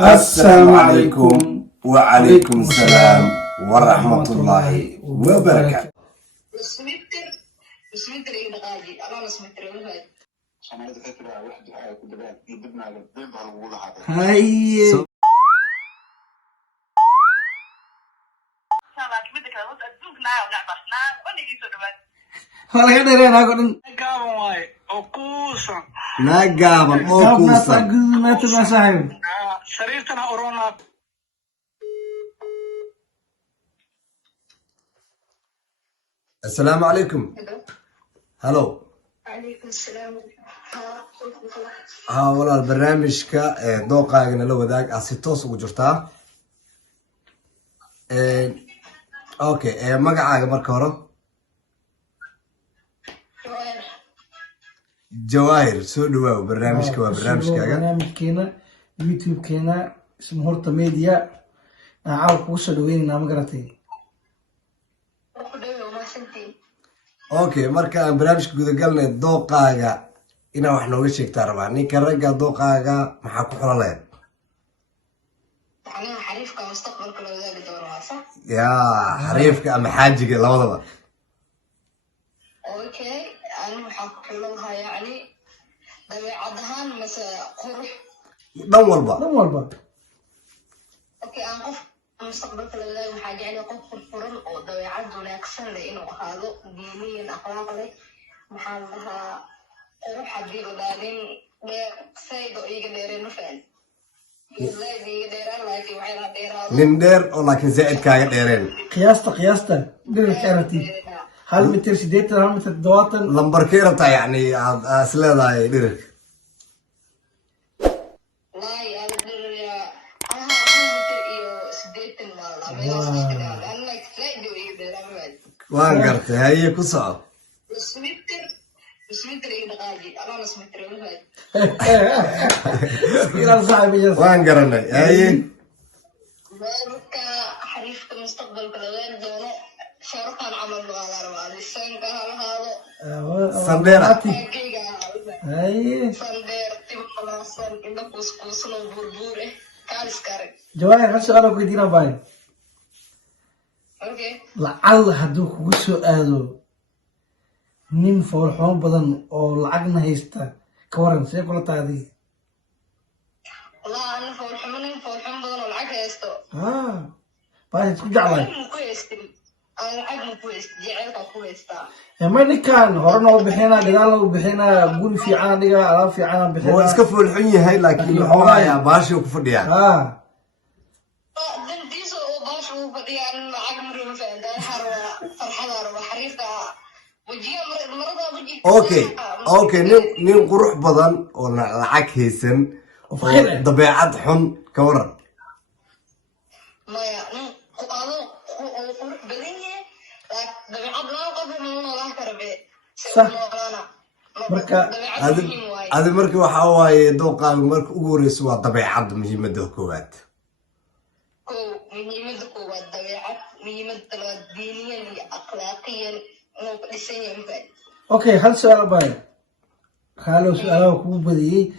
السلام عليكم وعليكم السلام ورحمة الله وبركاته. سميتر إيه دقاجي أنا سميتر وهاي سمعت فكرة واحدة كدبان يدبنا على الدين بهالقول هذا هاي هلا كده أنا أقول قابن واي أوكوسا نجابن أوكوسا ما تبغى صاحب سريرتنا أورونا السلام عليكم. هلو عليكم السلام ها والله البرنامج دوقاقنا لو ذاك أسيتوس وجرتا أوكي مقعاق مركورة جواهر سودوا برنامج برنامجكينا يوتيوب كينا اسمه هورتا ميديا عاوك وصلوا وين نام قراتي اوكي marka barnaamijka guud galnay dooqaaga ina wax nooga sheegtaa rabaa ninka ragga dooqaaga maxaa ku xulaleed أنا حريفك مستقبل كل ذاك دورها صح؟ xariifka ama xaajiga labadaba أوكي أنا محق لها يعني طبيعتها مثلا قرح dhan walba أوكي أنا قف مستقبل كل ذاك حاجة يعني قف الفرن أو طبيعته ونكسر لإنه هذا دينيا أخلاقي محلها قرح حدي وبعدين سيدو يقدرين فعل nin dheer oo laakiin zaa'id kaaga dheereen قياستا دير كانتي هل متر سديت هل متر دواتن lambarkee rabtaa yacni aad is leedahay dhirirka waan gartay haye ku soco waan garanay haye حريفك مستقبل كلام دونه شرطا عمل على ربع لسان هذا sandheera هاي صندير تبقى صار إنه كوسكوس لو بربورة كارس كارك جواهر هل سؤالك ويدينا باي أوكي لعل هدوك وسو آدو نين فورحون بدن أو لعقنا هيستا كورن سيكولا تادي والله أنا فورحون بدن والعك يستو باي تكجع لاي أنا عقل كويس جعلك كويستا ما نكان هرنا وبحنا دجال وبحنا قول في عنا دجال على في عنا بحنا هو iska fuulxun yahay laakiin wuxuu hayaa baashi ku fadhiyaa دنتيسو وباشو بديان عقل مريم فين ده حروا فرحة روا حريفة وجيه مرضى وجيه okay nin qurux badan oo lacag haysan oo dabeecad xun ka waran ما يعني هذا قرح بدينه طبيعة لا قبل من الله كربي صح مركا هذا marka waxa waaye dooqaaga marka ugu horeyso waa dabeecad muhiimada koowaad muhiimada koowaad dabeecad muhiimada labaad diiniyan iyo akhlaaqiyan inuu ka dhisan yahay اوكي هل سؤال باي هالو سؤال كوب بدي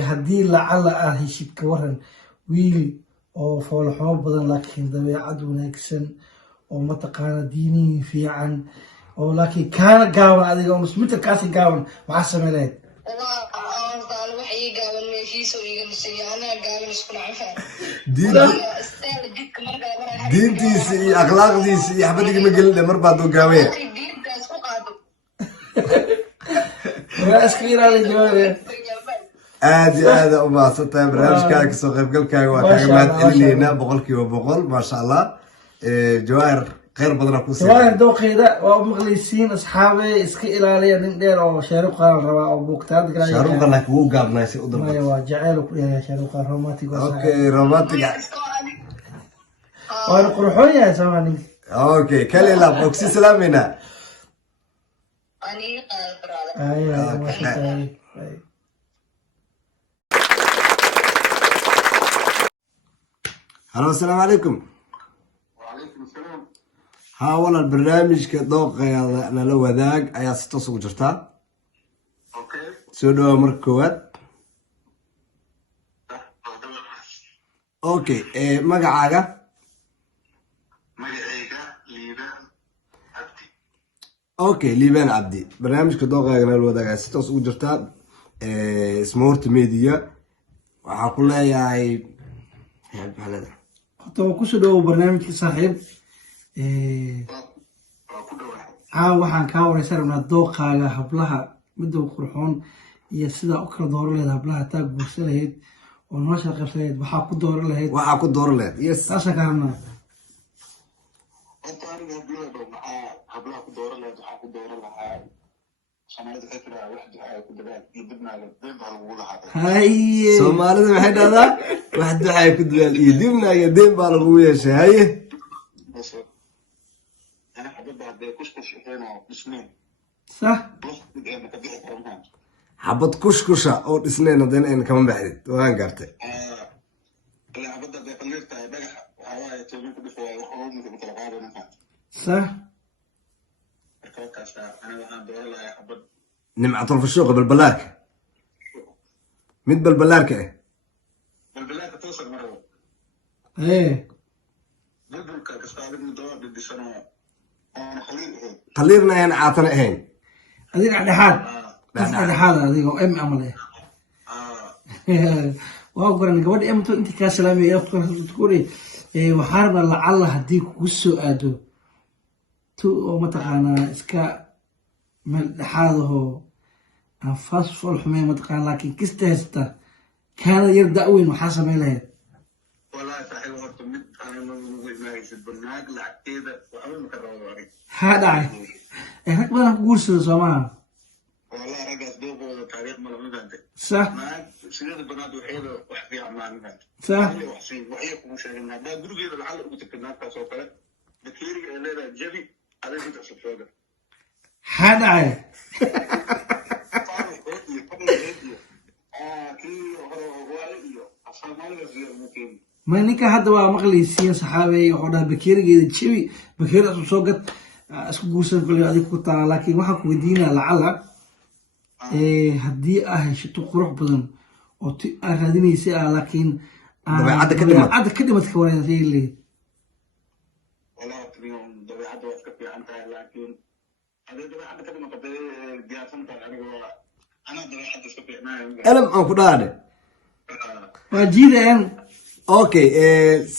هدي لعل هيشيد كورن ويل oo foolxoo badan laakiin dabeecad wanaagsan oo mataqaana diiniin fiican oo laakiin kaana gaaban adiga oo mitir kaasi gaaban maxaa sameeyay والله waxay gaaban meeshiisu iga dhisay ana gaaban isku nacfaan diintiisa iyo akhlaaqdiisa iyo xabadiga ma gelin mar baad oo gaabaya diintaas ku qaado iskiiraale jooge aad iyo aad u mahadsantahay barnaamijkaaga kasoo qaybgalkaaga waa kaaga mahad celinaynaa 100% maasha allah jawaahir khayr badana ku sii jawaahir dooqeeda waa maqleysiin asxaabe iska ilaaliya nin dheer oo shaaruq qaadan rabaa oo buugtaad galay shaaruq laakiin wuu gaabnay si u dambeeyay waa jacayl ku yahay shaaruq romantic okay romantic waa qurxoon yahay Soomaali okay kale la boxi salaamina ani qaadra aywa هلو السلام عليكم. وعليكم السلام. ها والله البرنامج كدوق أنا لو ذاك أيا ستصو جرتا. أوكي. سودو مركوات. okay magacaaga magacayga liibaan cabdi. okay liibaan cabdi barnaamijka dooqaaga nala wadaagaa si toos ugu jirtaa smart media waxaa ku leeyahay horta waa kusoo dhawow barnaamijka saaxiib waa ku dhawahay. caawa waxaan kaa wareysan rabnaa dooqaaga hablaha midda qurxoon iyo sidaa u kala dooran lahayd hablaha taa guursan lahayd oo nolosha qabsan lahayd waxaa ku dooran lahayd waxaa ku dooran lahayd yes saasaan kaa rabnaa Horta aniga hablaha maxaa hablaha ku dooran lahayd waxaa ku dooran lahaa Soomaalida waxay tiraa wax ducaa ku dabaan iyo dibnaaga been baa lagugu lahaa. haye soomaalida maxay dhahdaa wax ducay ku duwaan iyo dibna iyo deen baa lagu yeeshay haye أنا حبيت بعد كشكش هنا اثنين صح بلس أنا كبير كمان xabad kushkusha oo dhisnayn haddana ayna kama baxdid waan gartay اللي حبيت بعد قللت بجح هواي تبين كده في وقوم مثل بعض مثلا صح الكوكاس أنا وأنا بقول يا حبيت nimcatul fashuuqa balbalaarka mid balbalaarka ah بالبلاد توصل مرة ايه بقول كاستعمل مدور بدي سنة أنا خليل هيك qaliirna ayaan caatana ahayn adiga dhexdhexaad qof dhexdhexaad adiga oo m amal waa garan gabadha emto inta kaa salaamay kuri waxaa rabaa lacalla haddii kugu soo aado tu oo mataqaanaa iska meel dhexaadahoo aan faas fool xumeyn mataqaana laakiin kista haysta kaana yar da-weyn waxaa samayn lahayd والله صاحب هرت مد أنا ما يصير بالناق لعكيدة وأنا مكرر haa dhacay rag badan ku guursada soo maaha والله رجع دوبه تاريخ ملهم فهمت sax ما سيد البنات وحيده وحفي عمان فهمت sax وحسين وحيك ومش هنا ده جروب هذا الحل قلت لك الناس كسوف بكير الليلة جبي على جد أشوف هذا haa dhacay ma ninka hadda waa maqlaysiin saxaabey wuxuu dhaha bakeerigeeda jabi bakeeri asub soo gad isku guursan kule adig ku taala laakiin waxaan ku weydiinaa lacala haddii aa heshato qurux badan oo ti aa raadinaysa ah laakiin dabeecadda ka dhimad dabeecadda ka dhimad ka wareensay leed والله تبيهم ضبيعة واسكت عنها لكن هذا ضبيعة كده ما قد دياسنت أنا ضبيعة واسكت عنها elam aan ku dhahane waa jiideen okay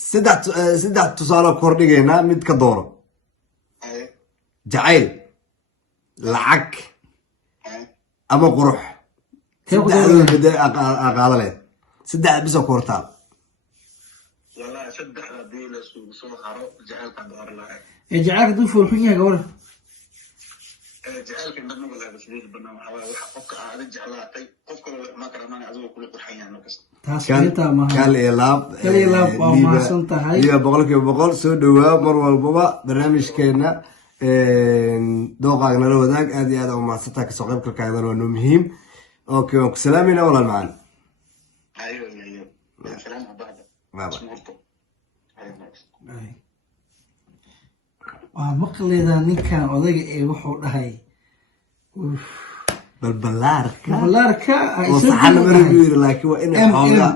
saddex tusaale ku hordhigaynaa mid ka dooro jacayl lacag ama qurux saddexdooda bada qaadaleed saddex bisa ku hortaal والله شد على دينا سو حرو جعل كان دور الله jacaylka duu foolxun yahay gabadha جعل كان دمو ولا بس ليه البرنامج على وحقك على جعلاتي قف كل ما كان ما عزوه كل قرحيان وكذا taas xitaa maaha kal iyo laab kal iyo laab waa mahadsan tahay liiba boqolkiiba boqol soo dhawaa mar walbaba barnaamijkeena dooqaaga nala wadaag aad iyo aad u mahadsantaha kasoo qaybgalkaagana waa noo muhiim okay waan ku salaamayna walaal macaan ايوه ايوه سلام بعد اسمه waa maqlaydaa ninkan odayga ee wuxuu dhahay balbalaarka balaarka oo saxana marabi yiri laakiin waa inay xoogaa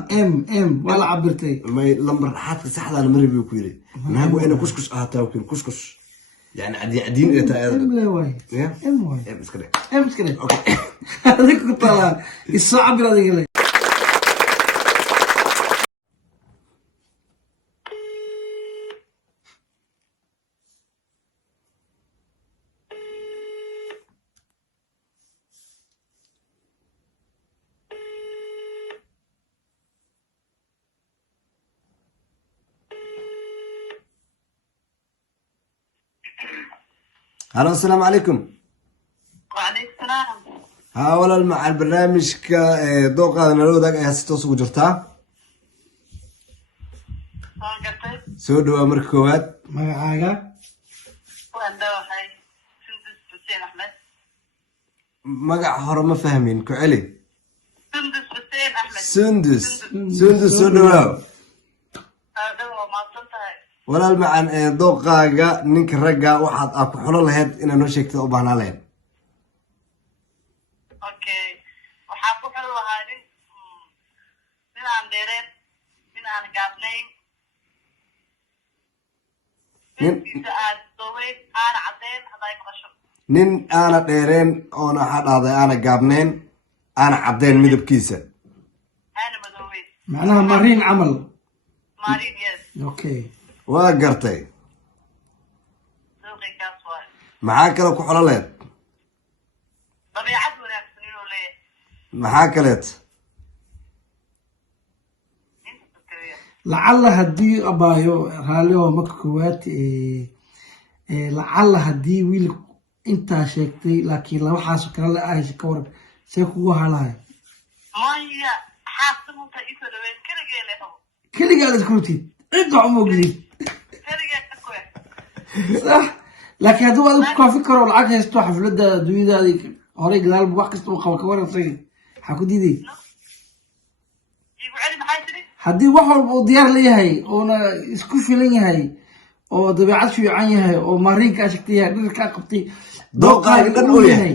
m waa la cabirtay may lambar xadka saxda marabi ku yiri naagu inay kuskus ahaataa ku kuskus yani cadiin ee taa m le waay ya m waay iska dhig m iska dhig adiga ku talaa isoo cabir adiga le halo asalaamu calaykum وعليكم السلام haa walaal macal barnaamijka dooqaada nala wadaag ayaa si toos ugu jirtaa وقتل soo dhawaa marka koowaad magacaaga وأنا هاي سندس حسين أحمد magac hore ma fahmin ku celi سندس حسين أحمد sundus sundus soo dhawaa هذا هو ما صنتها walaal macan dooqaaga ninka ragga waxaad aa ku xulo lahayd inaad noo sheegtid u baahnaa lahayd أوكي وحاكو حلوة هذه من عن ديرين من أنا قابلين أنا عدين هذا يبغى nin aana dheereen oona waxaa dhahday aana gaabnayn aana caddayn midabkiisa أنا مدوين معناها مارين عمل مارين يس اوكي waa gartay ذوقي كاسوار maxaa kale ku xolo leed طبيعة ولا سنين ولا maxaa kaleed أنت تذكرية لعل هدي ابايو راليو مكوات لعل هدي ويل انت شيكتي لكن لو حاسو كلا لا ايش كور سيكو هلاي ما هي حاسة مو تأيسة لوين كل جيل لهم كل قال سكروتي انت عمو جديد كل جيل تكوي صح لكن هدو هذا كان فكرة والعكس يستو حفلة دويدا هذيك هوري قال بوقت استو قوا كور صغير حكو دي يقول علي محاجري haddii wax walba uu diyaar leeyahay oona isku filan yahay oo dabeecad fiican yahay oo maariinkaa shigtay yahay dhirkaa qabtay dooqaaga dhan uu yahay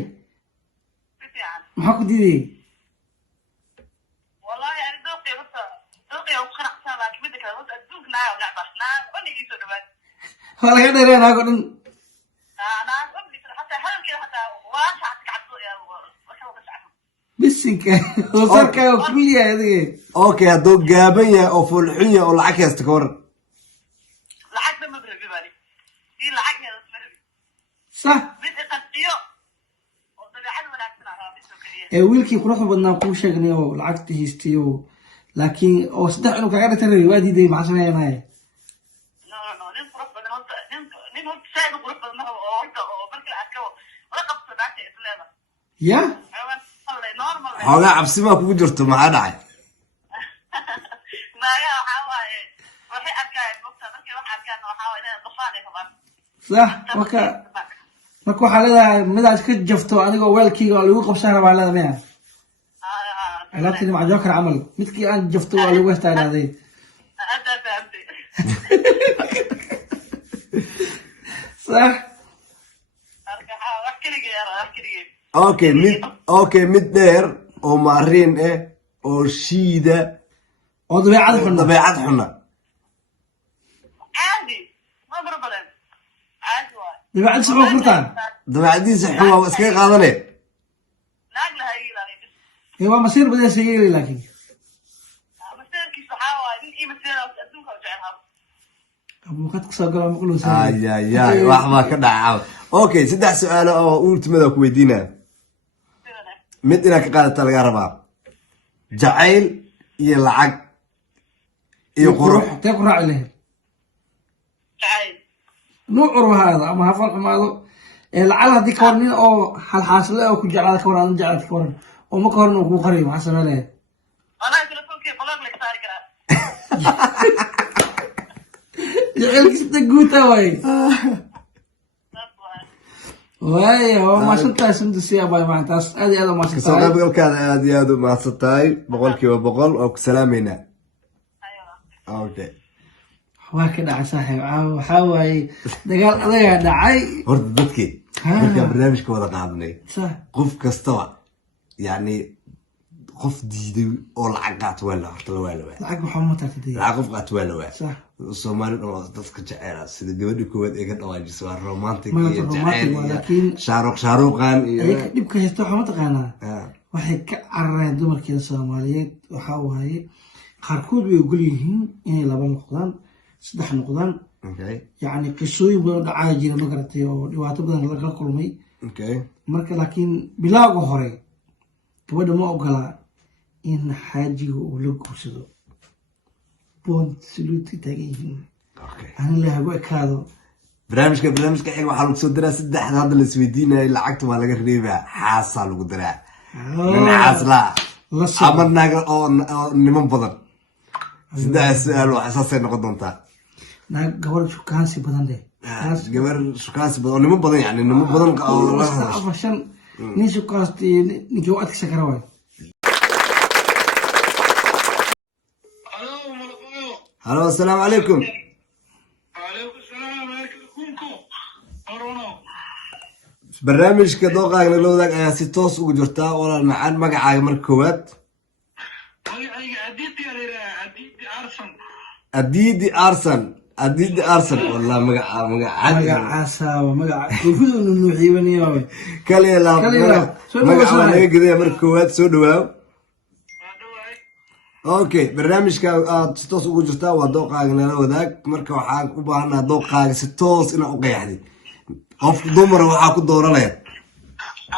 maxaa ku diidayay والله يعني ذوقي وخرق سنة كبدك هذا الدوق نايا ولعبة نايا وني يسو دوان waa laga dheereen aago dhan أنا أقول حتى هل كده حتى واسع تقعد يا وحوق شعبه bisinka hoosarkaa oo kumil yahay adiga okay hadduu gaaban yahay oo fulxun yahay oo lacag haysta ka waran لعقد مبربي بالي دي لعقد هذا مبربي sax بدي قطيو وطبيعة ولا أكثر بس كذي wiilkii quruxda badnaa kuu sheegnay oo lacagta haystay oo laakiin oo saddex inuu kaga dhatan waa diiday maxaa sameeyanaya لا نين قرب بدنا نين هو سائل قرب بدنا هو بركي أكو ولا قبض بعتي إسلامه ya والله نورمال xoogaa cabsi baa kugu jirto maxaa dhacay ما يا حواي وحي أركان مكتب بركي وحي أركان وحاول أنا ضفاني كمان sax marka waxaa leedahay midaad ka jafto adigoo weelkiiga oo lagu qabsan rabaa leeda miya alaabtini maca jookar camal midkii aan jafto waa lagu hestaanaaday هذا فهمتي sax أحكي لك يا أحكي لك okay mid dheer oo maariin ah oo shiida oo dabeecad xun dabeecad xuna عادي ما بربلن عادي واي dabeecad si xun furtaan dabeecadiisa xun waa iskaga qaadane ناقلها هي لا waa masiir badan sheegay laakiin مسير كيس حاوي إيه مسير أدوك وجعلها abuuqad kusoo galo maqluusa ayayay wax baa ka dhaca okay saddex su-aalo oo ultimada ku weydiinaa mid inaad ka qaadata laga rabaa jacayl iyo lacag iyo qurux tee ku raaci lahayd تعال nuucur haada ama ha farxumaado lacal haddii ka waran nin oo halxaasle oo ku jeclaada ka waran aan jeclaada ka waran oo ma ka horan uu kuu qariyo maxaa samee lahayd والله تلفونك بلغ لك تارك jaceylkiisa guuta waay waaya waa maasantahay sundusiya bay maantaas aad iyo aad u kasoo maasantahay qaybgalkaada aad iyo aad u mahadsan tahay 100% oo ku salaameynaa أيوة okay waa ka dhacay saaxiib waxaa waaye dagaal adagaa dhacay horta dadkii markaa barnaamijka wada qaadnay sax qof kastaba yani qof diiday oo lacag qaato waa la horta la waa lacag waxaa ma tartay lacag qof qaato waa la waa sax soomaali dhan oo dadka jecela sida gabadha koowaad ee ka dhawaajisa waa romantic Ma iyo romantic jecel waa, iyo laakiin- shaaruqan iyo ayaga dhibka haysta waxaa mataqaanaa Ah, waxay ka carareen dumarkeeda soomaaliyeed waxaa waaye qaarkood way ogol yihiin inay laba noqdaan saddex noqdaan okay yacni qisooyin badan dhacaa jira ma garatay oo dhibaato badan lagala kulmay okay marka laakiin bilaaga hore gabadha ma ogola in xaajiga uu la guursado bond saluuti taagan yihiin okay ani lahagu ekaado barnaamijka xig waxaa lagu soo diraa saddexda hadda la isweydiinayo lacagta waa laga reebaa xaasaa lagu diraa nin xaas laa la ama soco naaga oo niman badan saddex su-aal waa saasay noqon doontaa naag gabadh shukaansi badan leh taas gabar shukaansi badan oo niman badan yani niman badan oo la hadasho afar shan nin shukaansti ninkii u adkaysan kara waay Hello, Malakoyo. halo assalaamu calaykum Alaikum salam, alaikum kunko. Orono. barnaamijka dooqaaga nala wadaag ayaa si toos ugu jirtaa walaal macaan magacaaga marka koowaad Magacayga Aditi ayaa la أديدي أرسن أديدي أرسن والله مقع عساوة مقع كيفو إنه نحيبني يا كلي لا مقع ولا يقضي مركوات سودوا أوكي برنامجك ستوس ugu jirta waa dooqaaga nala wadaag marka waxaan u baahanaa dooqaaga si toos ina u qeexday qof dumar waxa ku dooranaya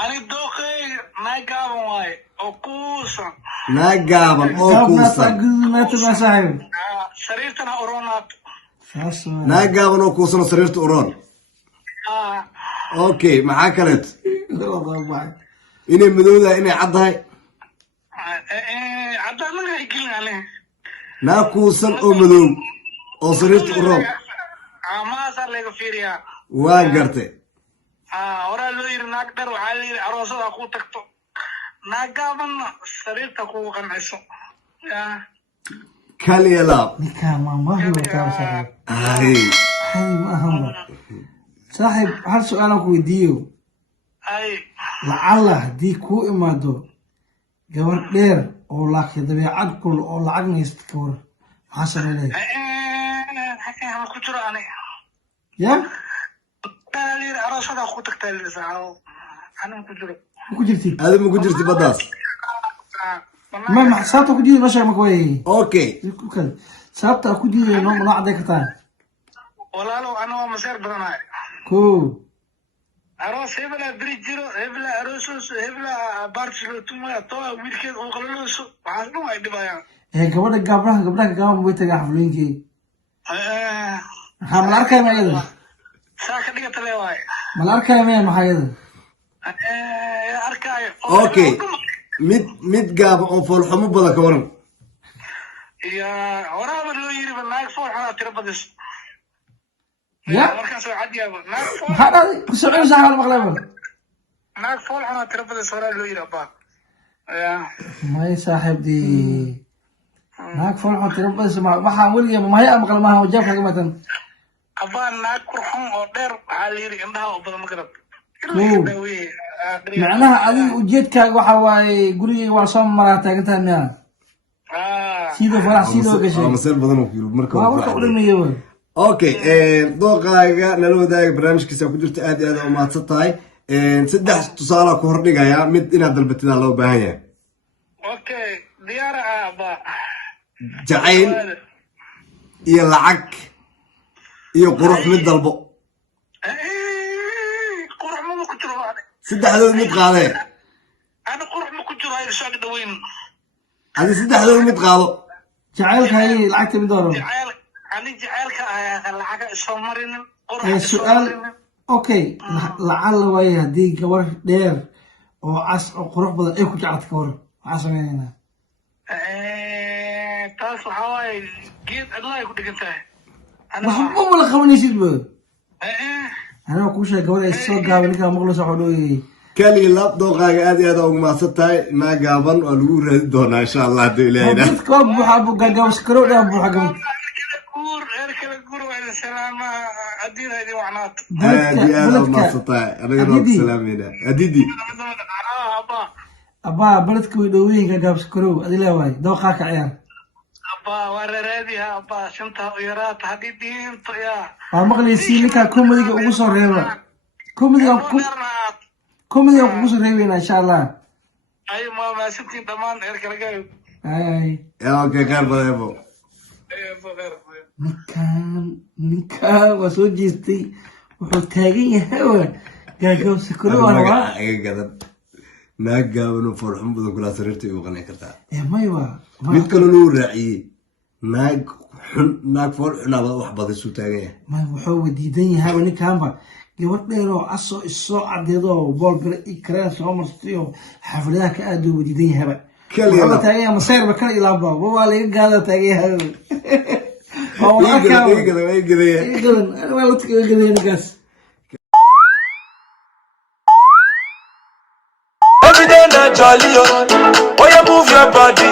ani dooqay naagaaban waay oo kuusan naagaaban oo kuusan sariirtana uronaad naagaaban oo kuusan sariirta uroon okay maxaa kaleet inay madowdahay inay caddahay caddaanaga ay gelin ane naag kuusan oo madow oo sariirta uroon maasaa laga fiiriyaa waan gartay horaa loo yiri naag dhar waxaa la yiri aroosada ku tagto naagaaban sariirta kugu qanciso kaliya laab ninkaa maamahi wataa saaxiib hay ma ahanba saaxiib hal su-aalaan ku weydiiyo ay lacalla haddii kuu imaado gabar dheer oo laakiin dabeecad kul oo lacag naysta ka war maxaa sameynaya ku jiro ani ya yiri aroosada ku tagtaa lisaa anan ku jiro ku jirtid aad ma ku jirtid badaas ما حسابته كدي ماشي ما كوي اوكي حسابته كدي نوع من عندك كتان ولا لو انا مسير بدنا كو اروس هبلا بريجرو هبلا اروسوس هبلا بارسلو توما تو ويلكيد او قللوس waxaasna way dhibayaan gabadha way tagaa xaflooyinkii maxaa mal arkay mayada saa ka dhigata leewaay mal arkay mayada maxaa yada arkay okay mid gaab oo foolxumo badan ka waran ya horaaba loo yiri naag foolxumo tira badis ya markaas oo cad yaabo naag hada ku socon saxal maqlaban naag foolxumo tira badis horaa loo yiri abba ya may saaxiibdi naag foolxumo tira badis waxa waliya ma hay maqlamaha wajabka kamatan abba naag qurxoon oo dheer waxa la yiri indhaha oo badan ma garad macnaha adiga ujeedkaaga waxa waaye gurigayga waa soo maraa taagantahay miya sidoo farax sidoo gashay masal badan oo fiiro marka waa wax u dhameeyo okay dooqaaga nala wadaaga barnaamijkiisa ku jirta aad iyo aad u mahadsan tahay saddex tusaale ku hordhigaya mid inaad dalbatida loo baahan yahay okay diyaara aba jacayl iyo lacag iyo qurux mid dalbo saddexdood mid qaadee ana qurux ma ku jiro ay soo dhaweyn adi saddexdood mid qaado jacaylka hay lacagta mid dooro ani jacaylka ayaa lacag soo marin su'aal okay lacala way hadii gabar dheer oo cas oo qurux badan ay ku jacad ka war waxa sameeynaa taas waxa way geed Allah ay ku dhigantahay waxba ma la qabanaysid ba أنا أقول شيء قبل السوق قابل كان مغلس حلوي كلي لاب دوقاga aad iyo aad ugu maasatahay ma gaaban oo lagu raadi doona insha Allah hadii ilaahay dadka koob waxa buu gagaws karo dhan buu xagam kala guur waa salaama adina idin wacnaat aad maasatahay anaga noo salaamina adidi aba baladka way dhoween gagaws karo adila way dooqa ka ciyaar aba wararaadiha aba shanta yaraat hadidin to ya waa maqlaysi ninka comedy-ga ugu soo reeba comedy-ga ugu soo reebina insha Allah ay ma sintiin dhamaan erka laga ay okay qaar badan ninkan waa soo jeestay wuxuu taagan yahay gagaws karo waa ay gadan naag gaaban oo farxum badan kula sariirta ugu qanay kartaa maywa mid kale loo raaciyay naag fool xunaaba wax badan soo taagan yahay ma wuxuu wadiidan yahay ninkaanba gabadh dheer oo asoo isoo cadeedo bool gal ikraan soo martiyo xafladaha ka aad u wadiidan yahay kaliya taagan yahay maseerba kala ilaaba waa laga gaada taagan yahay waa la tagay ninkaas Jolly, oh, you move your body.